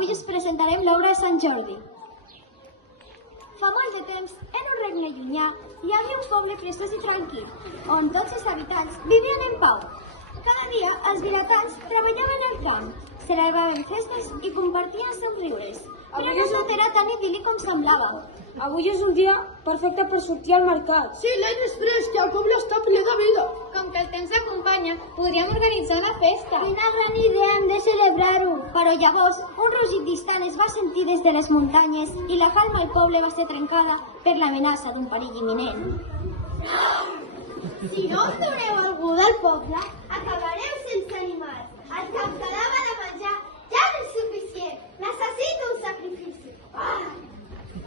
Avui us presentarem l'obra de Sant Jordi. Fa molt de temps, en un regne llunyà, hi havia un poble prestós i tranquil, on tots els habitants vivien en pau. Cada dia, els vilatans treballaven al camp, celebraven festes i compartien somriures. Però no tot era tan idíl·lic com semblava. Avui és un dia perfecte per sortir al mercat. Sí, l'aire és fresc i el poble està ple de vida. Com que el temps acompanya, podríem organitzar una festa. Quina gran idea, hem de celebrar-ho. Però llavors, un rugit distant es va sentir des de les muntanyes i la calma al poble va ser trencada per l'amenaça d'un perill imminent. Si no us doneu algú del poble, acabareu sense animals. El que em quedava de menjar ja no és suficient. Necessito un sacrifici.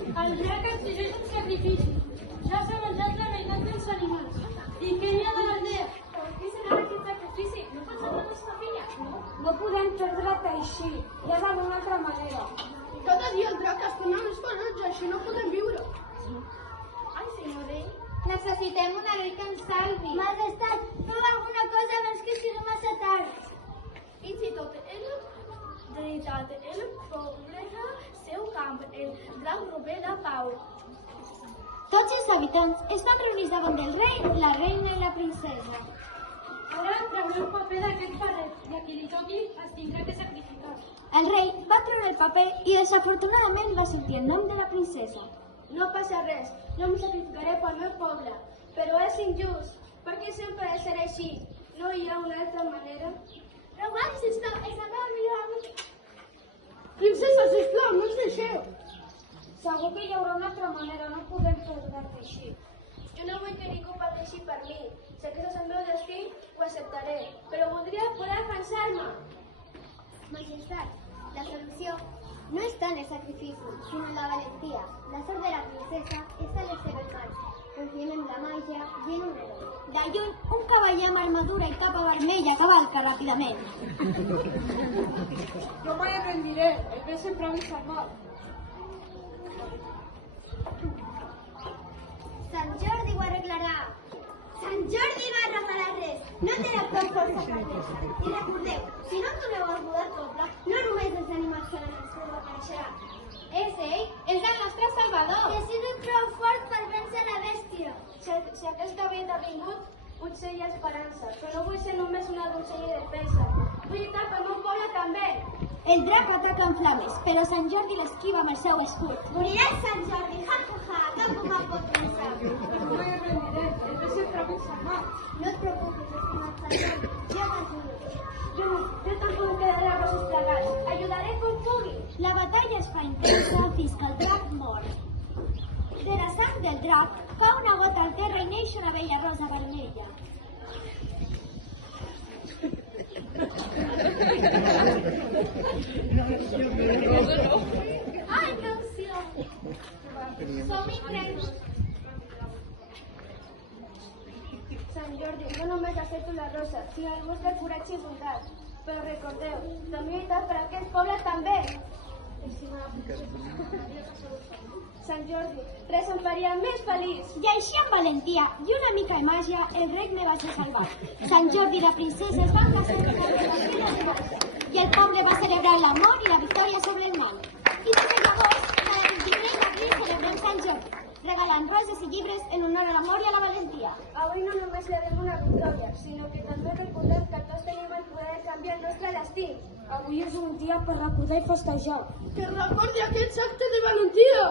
El drac exigeix un sacrifici. Ja s'ha menjat la meitat dels animals. I què hi ha de l'aldea? Qui serà aquest sacrifici? No pot ser la nostra filla? No podem perdre't així. Hi ha d'alguna altra manera. Cada dia el drac es torna més ferotge, així no podem viure. Ai, senyor rei, necessitem una rei que ens salvi. Majestat, feu alguna cosa abans que sigui massa tard. I si tot el poble seu camp, el drac rober la pau. Tots els habitants estan reunits davant del rei, la reina i la princesa. Ara trauré el paper d'aquest barret i a qui li toqui es tindrà que sacrificar. El rei va treure el paper i desafortunadament va sortir el nom de la princesa. No passa res, no em sacrificaré pel meu poble, però és injust. Per què sempre ha de ser així? No hi ha una altra manera? Roman, sisplau, és la meva millor amiga. Princesa, sisplau, no ens deixeu. Segur que hi haurà una altra manera, no podem perdre't així. Jo no vull que ningú pateixi per mi. Si aquest és el meu destí, ho acceptaré, però voldria poder defensar-me. Majestat, la solució no està en el sacrifici, sinó en la valentia. La sort de la princesa està a les seves mans. Confiem en la màgia i en un heroi. De lluny, un cavaller amb armadura i capa vermella cavalca ràpidament. No me rendiré, el bé sempre em salva. Sant Jordi ho arreglarà. Sant Jordi va reparar res. No té la prou força per néixer. I recordeu, si no en doneu algú del poble, no només els animals seran els que reconeixeran. És ell, és el nostre salvador. Que sigui prou fort per vèncer la bèstia. Si aquesta vida ha vingut, potser hi ha esperança, però no vull ser només una donzella de defensa. Vull lluitar pel meu poble també. El drac ataca en flames, però Sant Jordi l'esquiva amb el seu escut. Morirà Sant Jordi, ja, cap humà pot pensar. No me rendiré, el bé sempre em salva. No et preocupis, estimat Sant Jordi, jo t'ajudo. Jo tampoc em quedaré a braços plegats. Ajudaré com pugui. La batalla es fa intensa fins que el drac mor. De la sang del drac fa una gota al terra i neix una bella rosa vermella. Ai, que opció! Som-hi, nens. Sant Jordi, no només accepto la rosa, sinó el vostre coratge i bondat. Però recordeu, també lluitar per aquest poble també. Sant Jordi, res em faria més feliç. I així amb valentia i una mica de màgia, el regne va ser salvat. Sant Jordi i la princesa es van casar i el poble va celebrar l'amor i la victòria sobre el mal. I des de llavors, cada 23 d'abril celebrem Sant Jordi, regalant roses i llibres en honor a l'amor i a la valentia. Avui no només celebrem una victòria, sinó que també recordem que tots tenim el poder de canviar el nostre destí. Avui és un dia per recordar i festejar. Que recordi aquests actes de valentia.